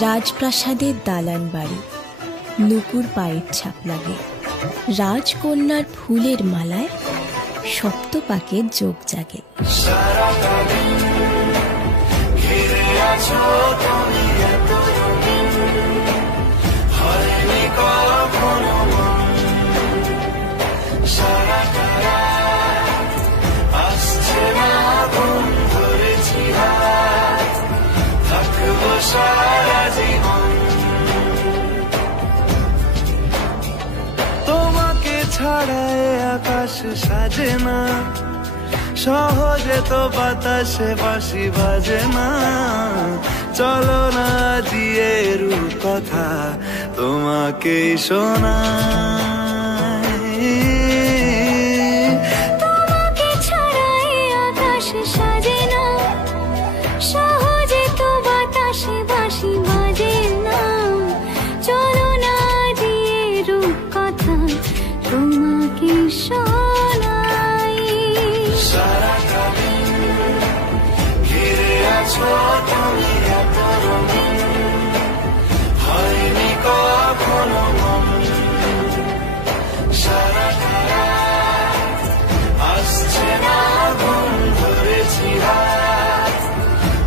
রাজপ্রাসাদের দালান বাড়ি, নুপুর পায়ের ছাপ লাগে, রাজকন্যার ফুলের মালায় সপ্তপাকের যোগ জাগে। তোমাকে ছাড়ায় আকাশ সাজে না, সহজে তো বাতাসে বাঁশি বাজে না। চলো না জিয়ে রূপ কথা তোমাকে শোনা। তোমাকে ছাড়ায় আকাশ সাজে না, সহজে তো বাতাসে বাঁশি বাজে না। চলো না জিয়ে রূপ কথা তোমাকে শোনাই। সারাটা দিন ঘিরে আছো তুমি এত রঙিন, হয়নি কখনো মন। সারাটা রাত আসছে না ঘুম, ধরেছি হাত,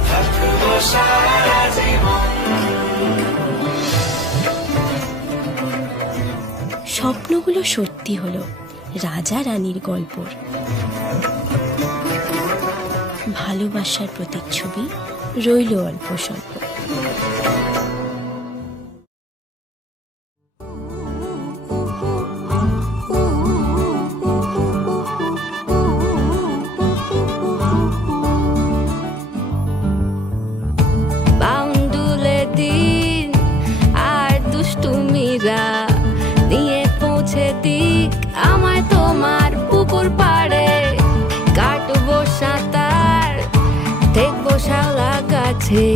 থাকবো সারা জীবন। স্বপ্নগুলো সত্যি হলো রাজা রানীর গল্পর। ভালোবাসার প্রতিচ্ছবি রইল অল্প স্বল্প। বাউন্ডুলে দিন আর দুষ্টুমিরা নিয়ে পৌঁছে দিক আমায় তোমার পুকুর পাড়ে। কাটবো সাঁতার, দেখবো শাওলা গাছে,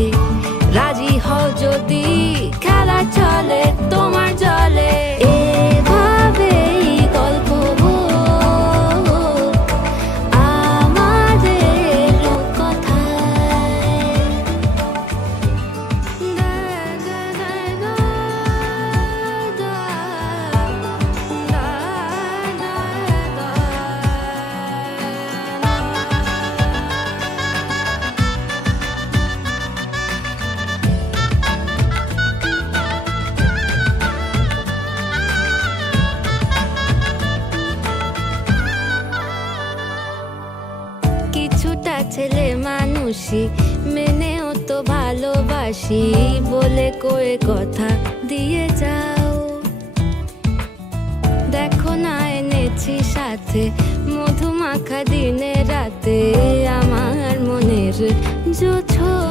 রাজি হও যদি খেলা চলে তোমার জলে। এভাবেই গল্প হোক আমাদের কথায়। কিছুটা ছেলে মানুষই মেনেও তো ভালোবাসি বলে কয়ে কথা দিয়ে যাও। দেখো না এনেছি সাথে মধুমাখা দিনে রাতে আমার মনের জোছর।